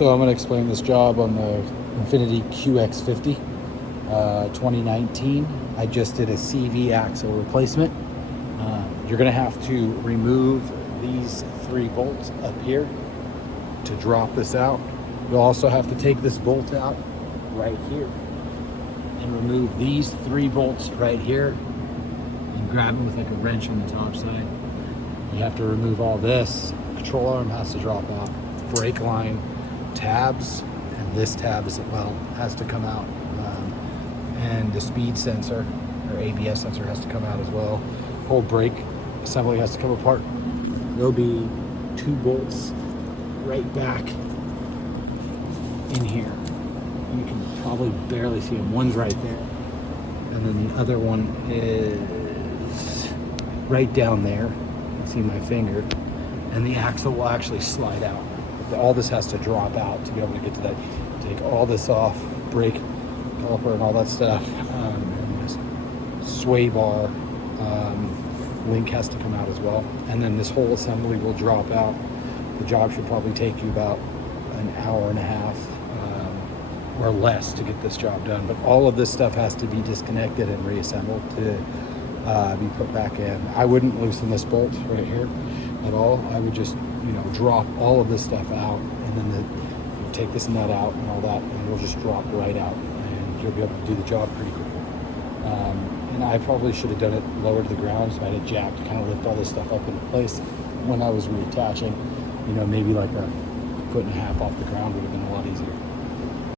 So I'm going to explain this job on the Infiniti QX50 2019. I just did a CV axle replacement. You're going to have to remove these 3 bolts up here to drop this out. You'll also have to take this bolt out right here and remove these 3 bolts right here and grab them with like a wrench on the top side. You have to remove all this. Control arm has to drop out. Brake line, tabs, and this tab as well has to come out. And the speed sensor or ABS sensor has to come out as well. Whole brake assembly has to come apart. There'll be 2 bolts right back in here. You can probably barely see them. One's right there, and then the other one is right down there. You can see my finger, and the axle will actually slide out. All this has to drop out to be able to get to that. Take all this off, brake caliper and all that stuff, and this sway bar link has to come out as well, and then this whole assembly will drop out. The job should probably take you about an hour and a half or less to get this job done, but all of this stuff has to be disconnected and reassembled to be put back in. I wouldn't loosen this bolt right here at all. I would just, drop all of this stuff out, and then you take this nut out and all that, and it'll just drop right out, and you'll be able to do the job pretty quickly. And I probably should have done it lower to the ground, so I had a jack to kind of lift all this stuff up into place when I was reattaching. Maybe like a 1.5 foot off the ground would have been a lot easier.